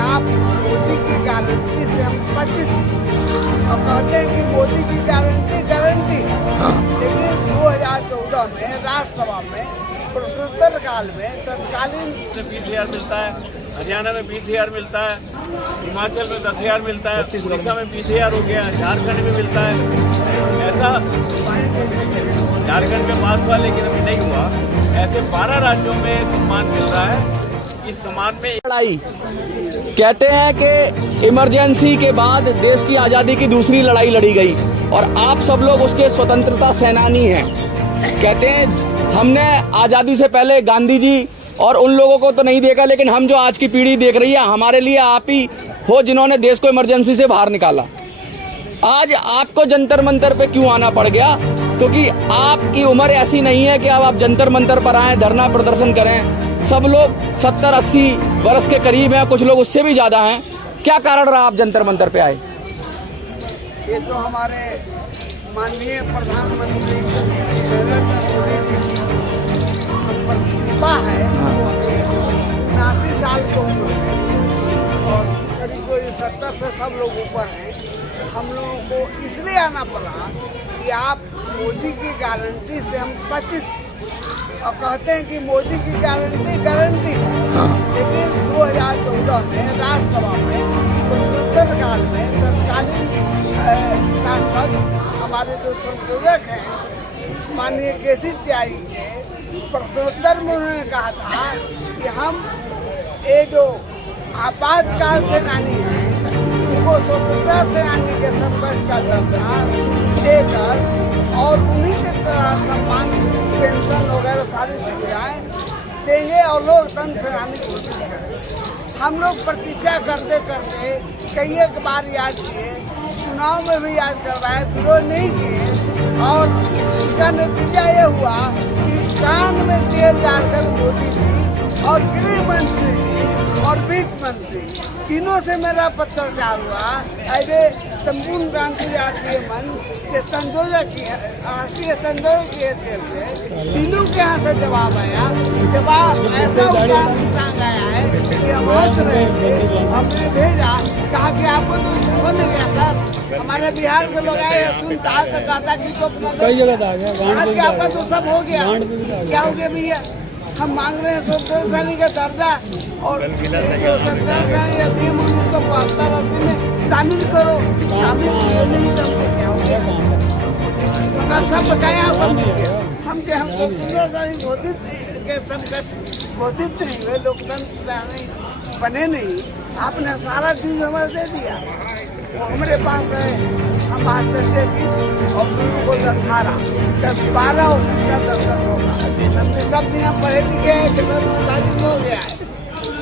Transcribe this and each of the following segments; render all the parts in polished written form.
आप मोदी की गारंटी से हम वंचित और कहते हैं कि मोदी की गारंटी लेकिन 2014 में राज्यसभा में प्रश्नोत्तर काल में तत्कालीन 20,000 मिलता है, हरियाणा में 20,000 मिलता है, हिमाचल में 10,000 मिलता है, उड़ीसा में 20,000 हो गया, झारखंड में मिलता है। ऐसा झारखंड में पास हुआ लेकिन अभी नहीं हुआ। ऐसे 12 राज्यों में सम्मान मिल रहा है। इस सम्मान में लड़ाई कहते हैं कि इमरजेंसी के बाद देश की आज़ादी की दूसरी लड़ाई लड़ी गई और आप सब लोग उसके स्वतंत्रता सेनानी हैं। कहते हैं हमने आज़ादी से पहले गांधी जी और उन लोगों को तो नहीं देखा, लेकिन हम जो आज की पीढ़ी देख रही है हमारे लिए आप ही हो जिन्होंने देश को इमरजेंसी से बाहर निकाला। आज आपको जंतर मंतर पे क्यों आना पड़ गया? क्योंकि आपकी उम्र ऐसी नहीं है कि अब आप जंतर मंतर पर आए, धरना प्रदर्शन करें। सब लोग 70-80 वर्ष के करीब हैं, कुछ लोग उससे भी ज्यादा हैं। क्या कारण रहा आप जंतर मंतर पे आए? ये तो हमारे माननीय प्रधानमंत्री नरेंद्र मोदी की कृपा है। 79 साल की उम्र में और करीब 70 से सब लोग ऊपर हैं। हम लोगों को इसलिए आना पड़ा कि आप मोदी की गारंटी से हम वंचित और कहते हैं कि मोदी की गारंटी लेकिन 2014 में राज्यसभा में प्रश्नोत्तर काल में तत्कालीन सांसद हमारे जो संयोजक हैं माननीय केसी त्यागी के प्रश्नोत्तर में उन्होंने कहा था कि हम ये जो आपातकाल सेनानी हैं उनको स्वतंत्रता सेनानी के संघर्ष का दर्जा देकर और उन्हीं के तरह सम्मान, पेंशन वगैरह सारी सुविधाएं देंगे और लोकतंत्र सेनानी घोषित करें। हम लोग प्रतीक्षा करते करते कई एक बार याद किए, चुनाव में भी याद करवाए, विरोध नहीं किए और इसका नतीजा ये हुआ कि कान में तेल डालकर मोदी जी और गृह मंत्री जी और वित्त मंत्री तीनों से मेरा पत्रचार हुआ। ऐसे संपूर्ण क्रांति राष्ट्रीय मंच के संयोजक की राष्ट्रीय संयोजक की हैसियत से तीनों के यहाँ से जवाब आया। जवाब ऐसा गया है कि हम हंस रहे थे। हमने भेजा, कहा कि आपको तो हो नहीं गया सर, हमारे बिहार के लोग आए सुनता तो कहता कि तो आपका तो सब हो गया। क्या हो गया भैया? हम मांग रहे हैं स्वतंत्रता का दर्जा और जो स्वतंत्रता अधिनियम 1972 में शामिल करो। शामिल क्यों नहीं करते? क्या हो गया? सब बताया हम के हम स्वतंत्रता घोषित नहीं हुए, लोकतंत्र बने नहीं। आपने सारा चीज हमें दे दिया। वो हमारे पास है, हम आश्चर्य की और दोनों को 10-12 ऑफिस का दस्तखत होगा। हमने सब बिना पढ़े लिखे बाधित हो गया है।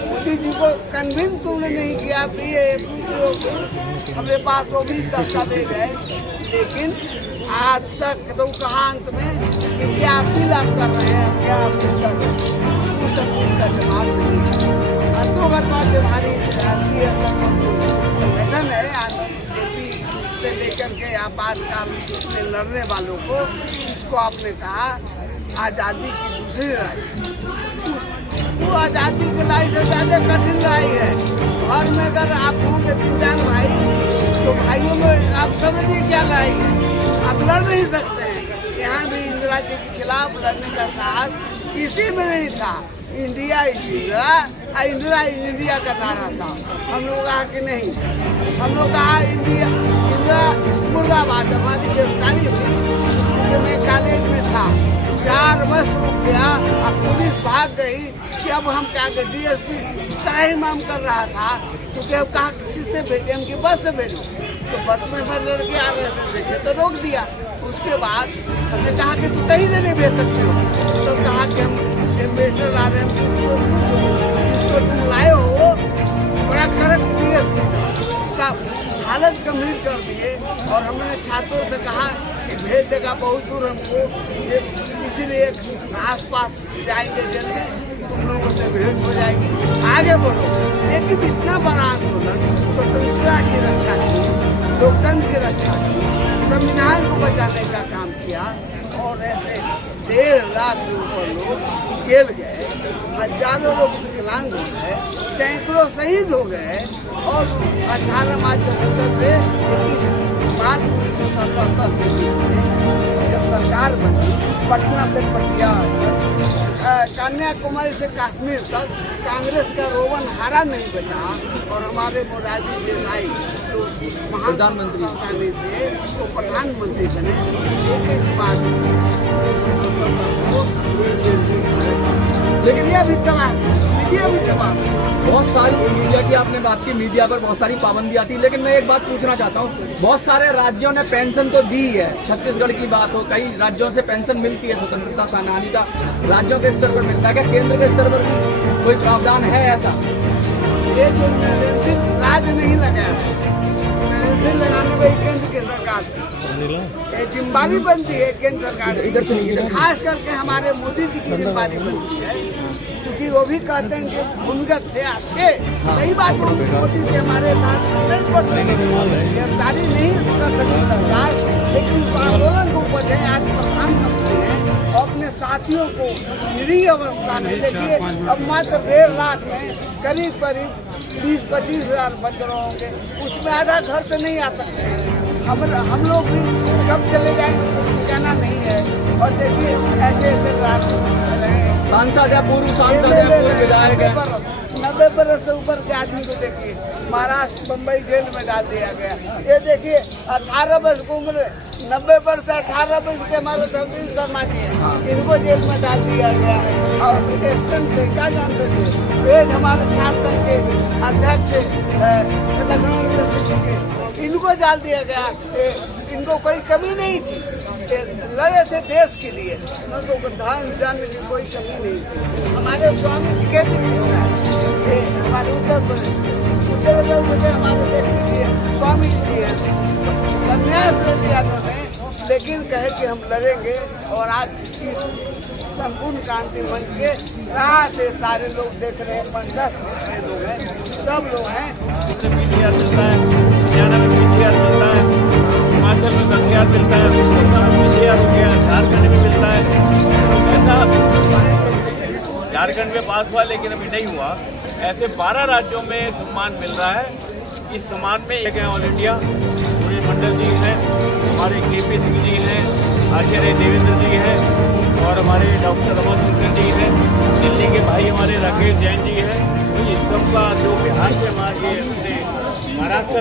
मोदी जी को कन्विंस तुमने नहीं किया। हमारे पास वो भी दस्तावेज है, लेकिन आज तक तो कहा अंत में कि क्या अपील आप कर रहे हैं, क्या अपील कर रहे हैं, उस अपील का जवाब नहीं। अंतोगत हमारी राष्ट्रीय संगठन है जेपी से लेकर के आपातकाल में लड़ने वालों को, इसको आपने कहा आज़ादी की दूसरी लड़ाई। वो आज़ादी की लड़ाई से ज़्यादा कठिन लड़ाई है। घर में अगर आप होंगे 3-4 भाई तो भाइयों में आप समझिए क्या लड़ाई है। आप लड़ नहीं सकते हैं। यहाँ भी इंदिरा जी के खिलाफ लड़ने का साहस किसी में नहीं था। इंडिया इंडिया का नारा था। हम लोग कहा कि नहीं, हम लोग कहा इंडिया मुर्दाबाद। हमारी गिरफ्तारी हुई क्योंकि मैं कॉलेज में था, 4 बस रुक गया और पुलिस भाग गई कि अब हम क्या कर, DSP तराहीमाम कर रहा था क्योंकि अब कहा किसी से भेजे, हम की बस से भेजो। तो बस में फिर लड़के आ रहे थे, देखे तो रोक दिया। उसके बाद हमने कहा कि तू कहीं से नहीं भेज सकते हो। तो कहा कि हम एम्बेसडर ला रहे हैं, जिसको तुम लाए हो बड़ा खरक DSP का हालत गंभीर कर दिए। और हमने छात्रों से कहा कि भेज देगा बहुत दूर हमको, इसीलिए आस पास जाएंगे जल्दी, तुम लोगों से भेंट हो जाएगी, आगे बढ़ो। लेकिन इतना बड़ा आंदोलन स्वतंत्रता की रक्षा की, लोकतंत्र की रक्षा की, संविधान को बचाने का काम किया और ऐसे 1.5 लाख के ऊपर लोग जेल गए। हजारों लोग विकलांग हो गए, सैकड़ों शहीद हो गए और 18 मार्च 1977 से 21 मार्च 1977 जब सरकार बनी, पटना से पटिया कन्याकुमारी से कश्मीर तक कांग्रेस का रोवन हारा नहीं बचा और हमारे मोरारजी देसाई जो महान प्रधानमंत्री थे वो प्रधानमंत्री बने। इस बात लेकिन मीडिया भी तबाह, बहुत सारी मीडिया की आपने बात की, मीडिया पर बहुत सारी पाबंदी आती है, लेकिन मैं एक बात पूछना चाहता हूँ, बहुत सारे राज्यों ने पेंशन तो दी है, छत्तीसगढ़ की बात हो, कई राज्यों से पेंशन मिलती है, स्वतंत्रता सेनानी का राज्यों के स्तर पर मिलता है, क्या केंद्र के स्तर पर भी कोई प्रावधान है ऐसा? ये जो राज नहीं लगाया है, लगाने वाली केंद्र की सरकार जिम्मेदारी बनती है केंद्र सरकार की, खास करके हमारे मोदी जी की जिम्मेदारी बनती है, क्योंकि वो भी कहते हैं कि भूमिगत थे अच्छे, सही बात मोदी जी हमारे साथ गिरफ्तारी नहीं कर सकी सरकार, लेकिन आंदोलन को ऊपर है। आज प्रधानमंत्री हैं और अपने साथियों को निरीह अवस्था में देखिए, अब मात्र 1.5 लाख में करीब 20-25 हजार बच्चे होंगे, उसमें आधा घर से नहीं आ सकते हैं। हम लोग भी कब चले जाएंगे कहना नहीं है। और देखिए ऐसे रात रहे सांसद है, पूर्व सांसद है, पूर्व विधायक है, 90 बरस से ऊपर के आदमी को देखिए महाराष्ट्र बम्बई जेल में डाल दिया गया। ये देखिए 18 वर्ष की उम्र, 90 वर्ष से 18 वर्ष के हमारे धर्मवीर शर्मा जी हैं, इनको जेल में डाल दिया गया। और एक्सटेंट थे, क्या जानते थे, एक हमारे छात्र संघ के अध्यक्ष लखनऊ यूनिवर्सिटी के, इनको डाल दिया गया। इनको कोई कमी नहीं थी, लड़े थे देश के लिए, उनको धन जन की कोई कमी नहीं थी। हमारे स्वामी जी के भी शिक्षा है, हमारे उत्तर प्रदेश में हमारे देश के स्वामी जी है, संन्यास ले लिया उन्होंने, लेकिन कहे कि हम लड़ेंगे। और आज संपूर्ण क्रांति मंच के से सारे लोग देख रहे हैं, 15 लोग हैं, सब लोग हैं। 20,000 मिलता है, हरियाणा में 20,000 मिलता है, हिमाचल में 10,000 मिलता है, उड़ीसा में 20,000 हो गया, झारखंड में मिलता है। ऐसा झारखंड में पास हुआ लेकिन अभी नहीं हुआ, ऐसे 12 राज्यों में सम्मान मिल रहा है। इस सम्मान में एक है ऑल इंडिया सूर्य मंडल जी हैं, हमारे KP सिंह जी हैं, आचार्य देवेंद्र जी हैं और हमारे डॉक्टर रमन शंकर जी हैं, दिल्ली के भाई हमारे राकेश जैन जी हैं। तो ये सबका जो बिहार से हमारे महाराष्ट्र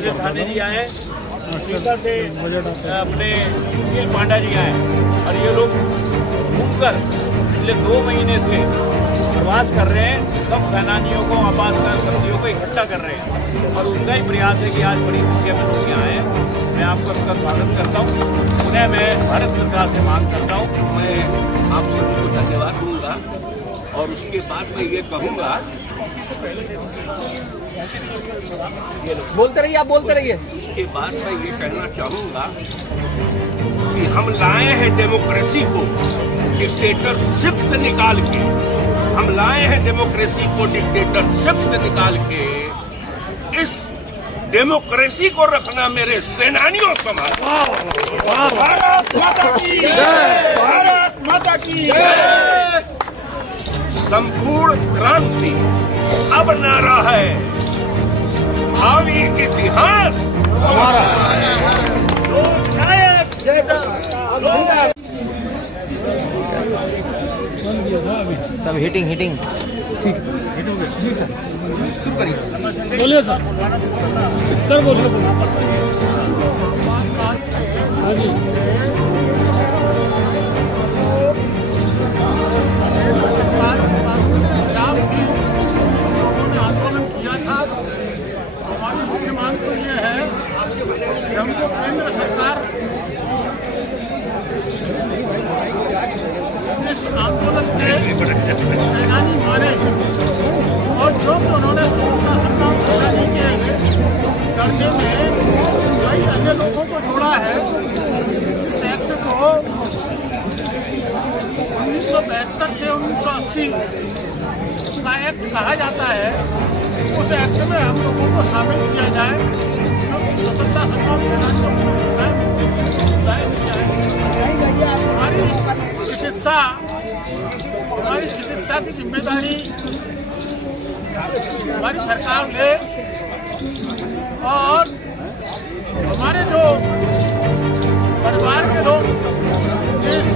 से थाने जी आए हैं, उड़ीसा से अपने सुशील पांडा जी आए, और ये लोग घूमकर पिछले 2 महीने से प्रवास कर रहे हैं, सब सेनानियों को, आपातकाल बंदियों को इकट्ठा कर रहे हैं, और उनका ही प्रयास है कि आज बड़ी संख्या में लोग यहाँ आए हैं। मैं आपका उनका स्वागत करता हूँ। उन्हें मैं भारत सरकार से मांग करता हूँ, मैं आप सबको धन्यवाद दूंगा और उसके बाद मैं ये कहूँगा, बोलते रहिए, आप बोलते रहिए। उसके बाद मैं ये कहना चाहूँगा कि हम लाए हैं डेमोक्रेसी को डिक्टेटरशिप से निकाल के, हम लाए हैं डेमोक्रेसी को डिक्टेटरशिप से निकाल के, इस डेमोक्रेसी को रखना मेरे सेनानियों समाज। भारत माता की जय, भारत माता की जय। संपूर्ण क्रांति अब नारा है, भावी इतिहास हमारा। सब हिटिंग ठीक है जी सर, शुरू करिए। बोलिए सर बोलिए। हाँ जी, आंदोलन किया था। हमारी मुख्य मांग तो ये है कि हमको केंद्र सरकार इस आंदोलन के सेनानी माने, और जो उन्होंने स्वतंत्रता संग्राम सेनानी के दर्जे में कई अन्य लोगों को जोड़ा है। इस एक्ट को 1972 से 1980 का एक्ट कहा जाता है। उस एक्ट में हम लोगों को शामिल किया जाए, जो स्वतंत्रता संग्राम सेनानियों को हमारी चिकित्सा हमारी चिकित्सा की जिम्मेदारी हमारी सरकार ले और हमारे जो परिवार के लोग इस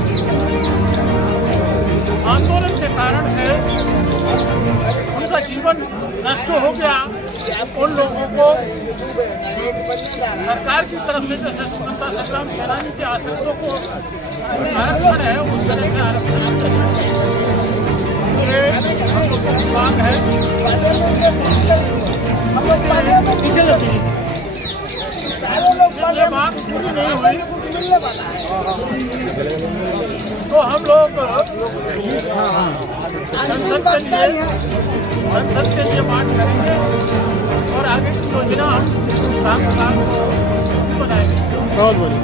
आंदोलन के कारण से उनका जीवन नष्ट हो गया, उन लोगों को सरकार की तरफ से जैसे स्वतंत्रता संग्राम सेनानी के आश्रितों को आरक्षण है उस तरह से आरक्षण ये हम लोग की मांग है। ये मांग पूरी नहीं हुई तो हम लोग संसद के लिए मांग करेंगे और आगे की योजना हम साथ बनाएंगे। बहुत बढ़िया।